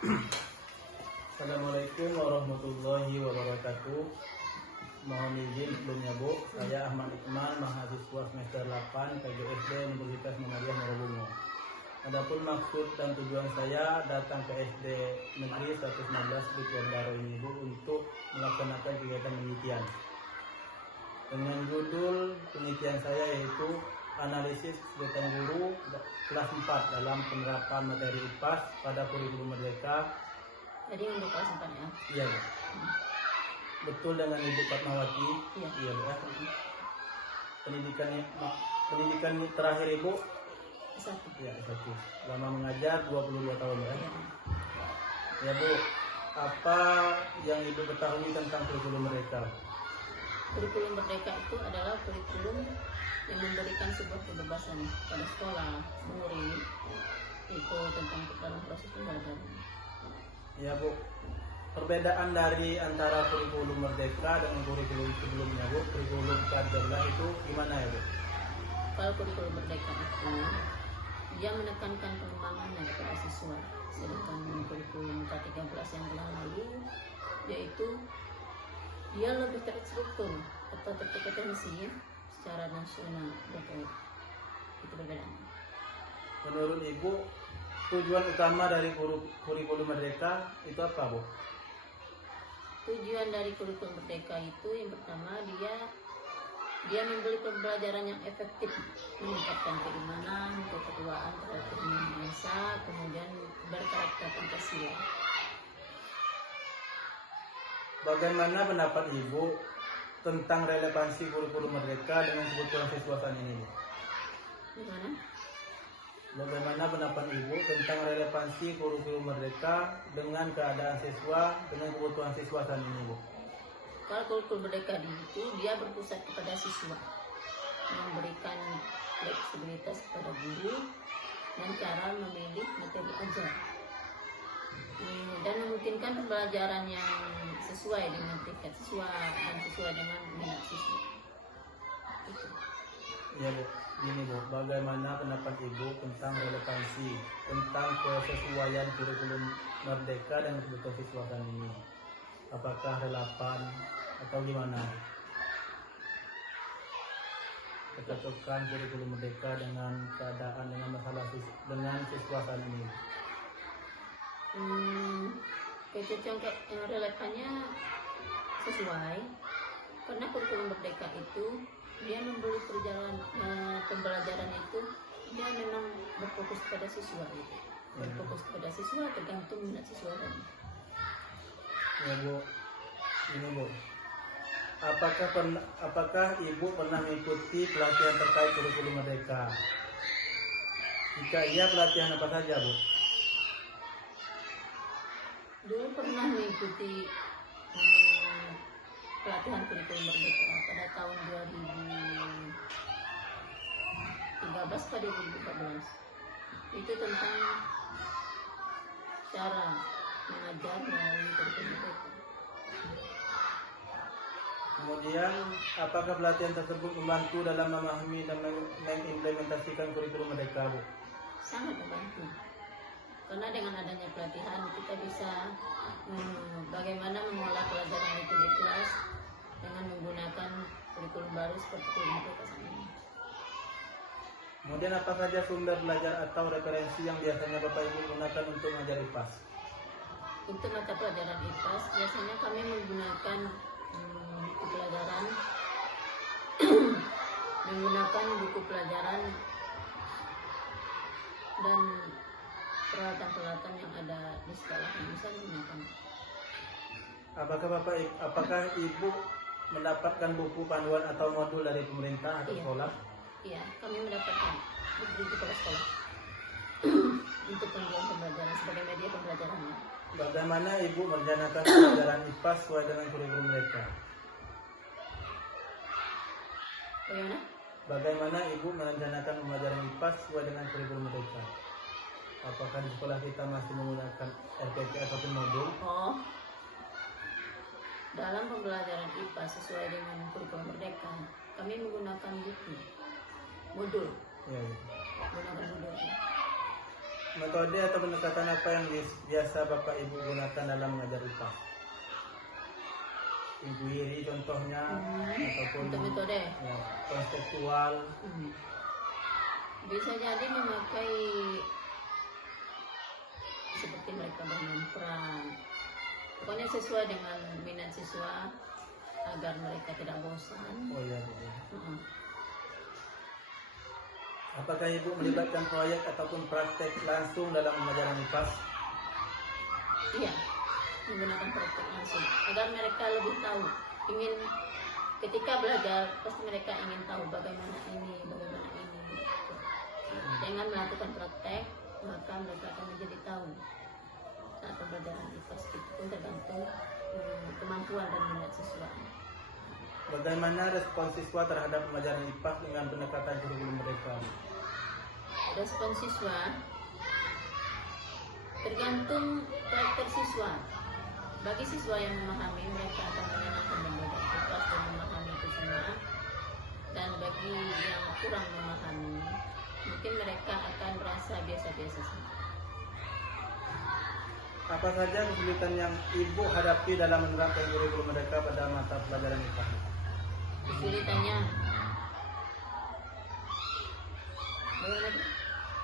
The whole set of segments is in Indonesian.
Assalamualaikum warahmatullahi wabarakatuh. Mohon izin sebelumnya Bu, saya Ahmad Iqmal, mahasiswa semester 8 PGSD Universitas Muhammadiyah Marobungo. Adapun maksud dan tujuan saya datang ke SD Negeri 119 di Pondaro ini Bu untuk melaksanakan kegiatan penelitian. Dengan judul penelitian saya yaitu analisis kegiatan guru kelas 4 dalam penerapan materi IPAS pada kurikulum Merdeka. Jadi untuk kelas 4 ya? Iya Bu. Betul dengan Ibu Fatmawati. Iya Bu ya. Pendidikan terakhir Ibu S1. Ya, S1. Lama mengajar 22 tahun ya. Ya Bu, apa yang Ibu ketahui tentang kurikulum Merdeka? Kurikulum Merdeka itu adalah kurikulum yang memberikan sebuah kebebasan pada sekolah, murid, itu tentang dalam proses pembelajaran. Ya Bu, perbedaan dari antara kurikulum Merdeka dengan kurikulum sebelumnya Bu, kurikulum Keadilan itu gimana ya Bu? Kalau kurikulum Merdeka itu dia menekankan pengembangan kepada siswa, sedangkan kurikulum K13 yang telah lalu yaitu dia lebih terstruktur atau terkompetensi ya, secara nasional. Betul. Itu perbedaannya. Menurut Ibu, tujuan utama dari kurikulum Merdeka itu apa Bu? Tujuan dari kurikulum Merdeka itu yang pertama dia memberi pembelajaran yang efektif, meningkatkan keimanan, keketuaan terhadap bangsa, kemudian berkarakter Pancasila. Bagaimana pendapat Ibu tentang relevansi kurikulum Merdeka dengan kebutuhan siswa saat ini? Gimana? Bagaimana pendapat Ibu tentang relevansi kurikulum Merdeka dengan keadaan siswa dengan kebutuhan siswa saat ini Bu? Kalau kurikulum Merdeka itu dia berpusat kepada siswa, memberikan fleksibilitas kepada guru dan cara memilih materi ajar, dan memungkinkan pembelajaran yang sesuai dengan tingkat siswa dan sesuai dengan minat siswa. Itu. Ya Bu, ini Bu, bagaimana pendapat Ibu tentang relevansi tentang kesesuaian kurikulum Merdeka dengan kebutuhan siswa saat ini? Apakah relevan atau gimana? Kecocokan kurikulum Merdeka dengan keadaan dengan masalah dengan siswa saat ini? Kecocokan relevannya sesuai karena kurikulum Merdeka itu dia memberi pembelajaran itu dia memang berfokus pada siswa gitu. Berfokus pada siswa tergantung minat siswa tadi. Ya Bu, ini Bu, apakah Ibu pernah mengikuti pelatihan terkait kurikulum Merdeka? Jika iya, pelatihan apa saja Bu? Dulu pernah mengikuti pelatihan kurikulum Merdeka pada tahun 2013 pada 2014. Itu tentang cara mengajar melalui kurikulum Merdeka. Kemudian, apakah pelatihan tersebut membantu dalam memahami dan mengimplementasikan kurikulum Merdeka Bu? Sangat membantu. Karena dengan adanya pelatihan kita bisa bagaimana mengolah pelajaran itu di kelas dengan menggunakan kurikulum baru seperti kurikulum Merdeka ini. Kemudian apa saja sumber belajar atau referensi yang biasanya Bapak Ibu gunakan untuk mengajar IPAS? Untuk mata pelajaran IPAS biasanya kami menggunakan buku pelajaran buku pelajaran dan peralatan-peralatan yang ada di sekolah yang bisa digunakan. Apakah Ibu mendapatkan buku panduan atau modul dari pemerintah atau sekolah? Iya, kami mendapatkan buku kepala sekolah untuk panduan pembelajaran sebagai media pembelajarannya. Bagaimana Ibu merencanakan pelajaran IPAS sesuai dengan kurikulum mereka? Bagaimana Ibu merencanakan pembelajaran IPAS sesuai dengan kurikulum mereka? Apakah di sekolah kita masih menggunakan RPP ataupun modul? Dalam pembelajaran IPA sesuai dengan kurikulum Merdeka, kami menggunakan buku modul. Ya. Menggunakan modul. Metode atau pendekatan apa yang biasa Bapak Ibu gunakan dalam mengajar IPA? Inquiry contohnya, ataupun Untuk metode ya, konseptual. bisa jadi memakai seperti mereka bermain peran, pokoknya sesuai dengan minat siswa agar mereka tidak bosan. Oh iya, betul. Mm-mm. Apakah Ibu melibatkan proyek ataupun praktek langsung dalam pengajaran IPA? Iya, menggunakan praktek langsung agar mereka lebih tahu. Ingin ketika belajar pasti mereka ingin tahu bagaimana ini. Dengan melakukan praktek maka mereka akan menjadi tahu saat pembelajaran IPA. Itu pun tergantung kemampuan dan minat siswa. Bagaimana respon siswa terhadap pengajaran IPA dengan pendekatan kurikulum mereka? Respon siswa tergantung karakter siswa. Bagi siswa yang memahami, mereka akan menyenangkan belajar IPA dan memahami itu semua. Dan bagi yang kurang memahami, mungkin mereka akan merasa biasa-biasa saja. Apa saja kesulitan yang Ibu hadapi dalam menerapkan kurikulum mereka pada mata pelajaran IPA? Kesulitannya bagaimana?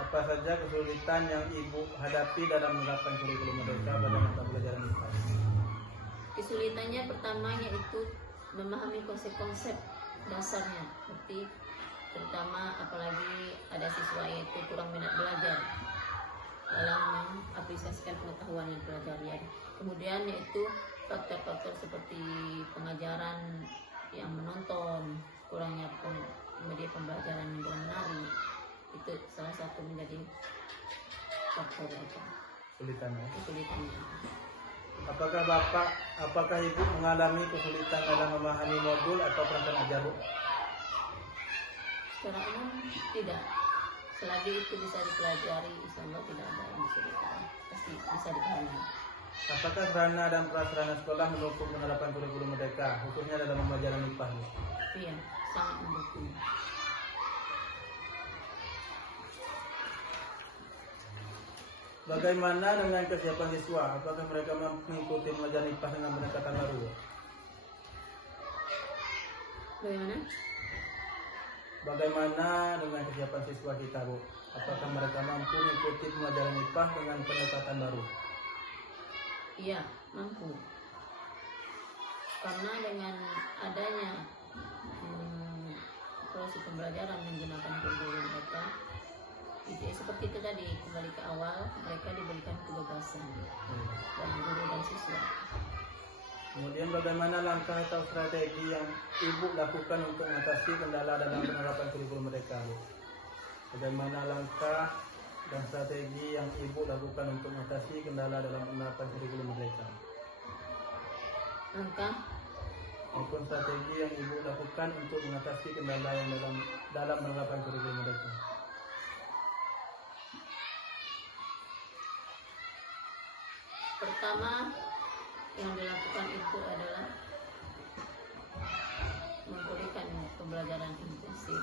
Apa saja kesulitan yang Ibu hadapi dalam menerapkan kurikulum mereka pada mata pelajaran IPA? Kesulitannya pertama yaitu memahami konsep-konsep dasarnya, seperti terutama apalagi ada siswa yaitu kurang minat belajar dalam mengaplikasikan pengetahuan yang pelajari. Kemudian yaitu faktor-faktor seperti pengajaran yang menonton, kurangnya media pembelajaran yang kurang menarik, itu salah satu menjadi faktor Kesulitannya. kesulitannya. Apakah Ibu mengalami kesulitan dalam memahami modul atau perangkat ajar, Bu? Secara umum tidak. Selagi itu bisa dipelajari, insya Allah tidak ada yang kesulitan. Pasti bisa dipahami. Apakah sarana dan prasarana sekolah mendukung penerapan kurikulum mereka, khususnya dalam pembelajaran IPA? Iya, sangat mendukung. Bagaimana dengan kesiapan siswa? Apakah mereka mampu mengikuti pelajaran IPA dengan pendekatan baru? Bagaimana dengan kesiapan siswa kita, Bu? Apakah mereka mampu mengikuti pelajaran IPA dengan pendekatan baru? Iya, mampu. Karena dengan adanya proses pembelajaran menggunakan kurikulum mereka, seperti itu tadi, kembali ke awal, mereka diberikan kebebasan dari guru dan siswa. Kemudian bagaimana langkah atau strategi yang Ibu lakukan untuk mengatasi kendala dalam penerapan kurikulum mereka, Bu? Bagaimana langkah dan strategi yang Ibu lakukan untuk mengatasi kendala dalam penerapan kurikulum mereka? Langkah Maupun strategi yang Ibu lakukan untuk mengatasi kendala yang dalam penerapan kurikulum mereka. pertama yang dilakukan itu adalah memberikan pembelajaran intensif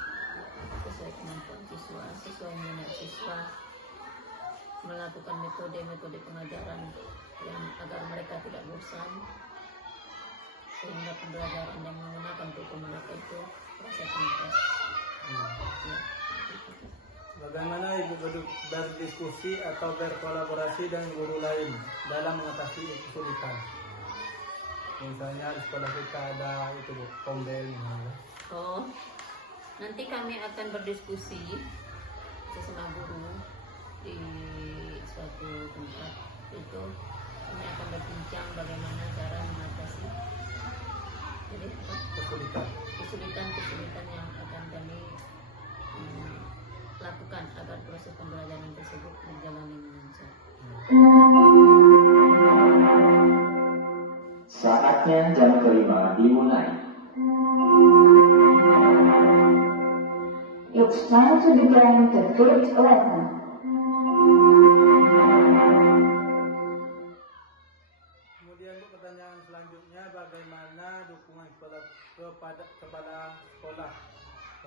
sesuai kemampuan siswa, sesuai minat siswa, melakukan metode-metode pengajaran yang agar mereka tidak bosan, sehingga pembelajaran yang menggunakan kurikulum mereka itu rasa tuntas. Ya. Bagaimana Ibu berdiskusi atau berkolaborasi dengan guru lain dalam mengatasi kesulitan? Misalnya di sekolah kita ada itu, Bu, Kombel. Oh, nanti kami akan berdiskusi sesama guru di suatu tempat. Itu kami akan berbincang bagaimana cara mengatasi kesulitan yang akan kami lakukan agar proses pembelajaran tersebut berjalan dengan lancar. Saatnya jam kelima dimulai. It's time to begin the fifth lesson. Kemudian, Bu, pertanyaan selanjutnya, bagaimana dukungan kepada kepala sekolah?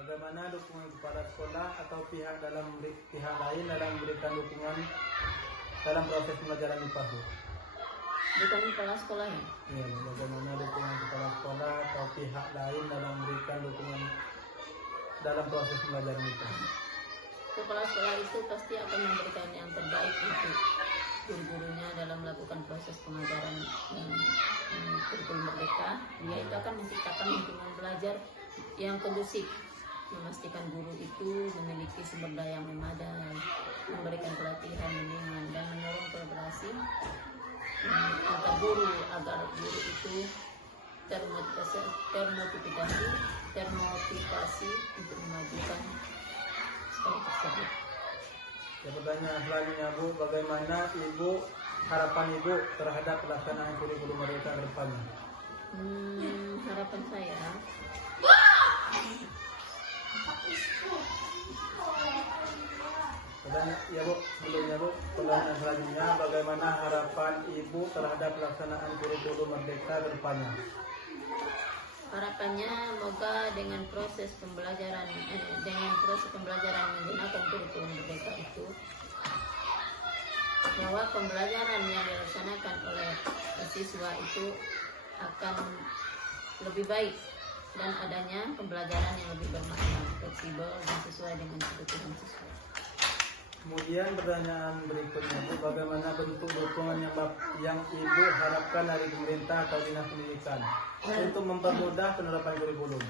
Bagaimana dukungan kepala sekolah atau pihak lain dalam memberikan memberikan dukungan dalam proses pembelajaran IPA, Bu? Bukan kepala sekolah ya? Iya, bagaimana dukungan kepala sekolah atau pihak lain dalam memberikan dukungan dalam proses pembelajaran IPA? Kepala sekolah itu pasti akan memberikan yang terbaik untuk guru-gurunya dalam melakukan proses pengajaran kurikulum merdeka. Dia itu akan menciptakan lingkungan belajar yang kondusif, memastikan guru itu memiliki sumber daya yang memadai, memberikan pelatihan bimbingan dan mendorong kolaborasi antar guru agar guru itu termotivasi untuk memajukan sekolah tersebut. Ya, pertanyaan selanjutnya, Bu, bagaimana harapan Ibu terhadap pelaksanaan kurikulum merdeka ke depannya? Harapan saya Ya, Bu, sebelumnya, Bu, pertanyaan selanjutnya, bagaimana harapan Ibu terhadap pelaksanaan kurikulum merdeka ke depannya? harapannya semoga dengan proses pembelajaran menggunakan kurikulum merdeka itu, bahwa pembelajaran yang dilaksanakan oleh siswa itu akan lebih baik dan adanya pembelajaran yang lebih bermakna, fleksibel dan sesuai dengan kebutuhan siswa. Kemudian pertanyaan berikutnya, Bu, bagaimana bentuk dukungan yang Ibu harapkan dari pemerintah atau dinas pendidikan untuk mempermudah penerapan kurikulum?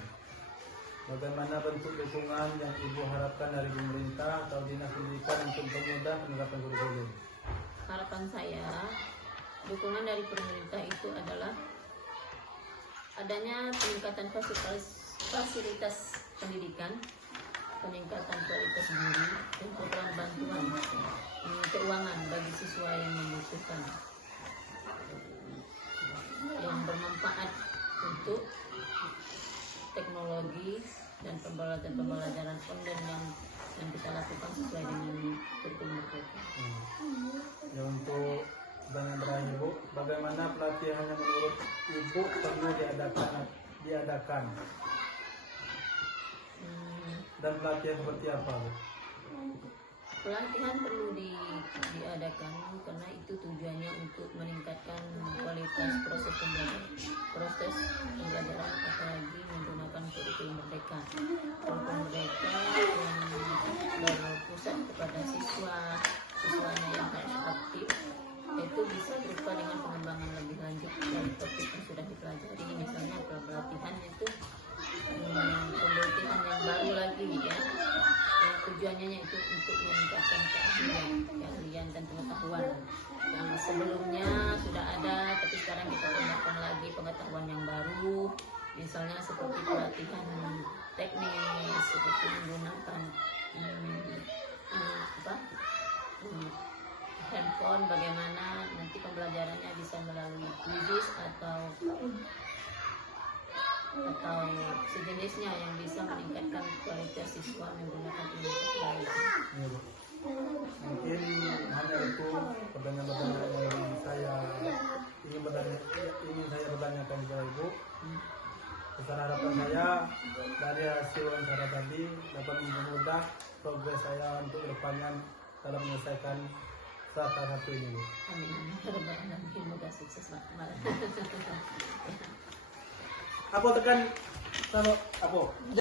Bagaimana bentuk dukungan yang Ibu harapkan dari pemerintah atau dinas pendidikan untuk mempermudah penerapan kurikulum? Harapan saya, dukungan dari pemerintah itu adalah adanya peningkatan fasilitas pendidikan, peningkatan kualitas guru, dan program bantuan keuangan bagi siswa yang membutuhkan, yang bermanfaat untuk teknologi dan pembelajaran online yang kita lakukan sesuai dengan kurikulum merdeka. Ya, untuk pertanyaan terakhir, Bu, bagaimana pelatihan yang menurut Ibu perlu diadakan? Dan pelatihan seperti apa, Bu? Pelatihan perlu diadakan karena itu tujuannya untuk meningkatkan kualitas proses pembelajaran apalagi menggunakan kurikulum merdeka. Kurikulum merdeka yang berpusat kepada siswanya yang harus aktif, itu bisa berupa dengan pengembangan lebih lanjut dari topik yang sudah dipelajari, misalnya pelatihan itu pembelajaran yang baru lagi ya, yang tujuannya itu untuk meningkatkan keahlian dan pengetahuan yang sebelumnya sudah ada, tapi sekarang kita tambahkan lagi pengetahuan yang baru, misalnya seperti pelatihan teknis, seperti menggunakan handphone, bagaimana nanti pembelajarannya bisa melalui quiz atau sejenisnya yang bisa meningkatkan kualitas siswa menggunakan ilmu teknologi. Ya, Bu. Mungkin hanya itu pertanyaan-pertanyaan yang saya ingin saya bertanyakan kepada Ibu. Besar harapan saya dari hasil wawancara tadi dapat mempermudah progres saya untuk depannya dalam menyelesaikan salah satu ini, Bu. Amin. Semoga sukses, Pak. Apa tekan? Apa?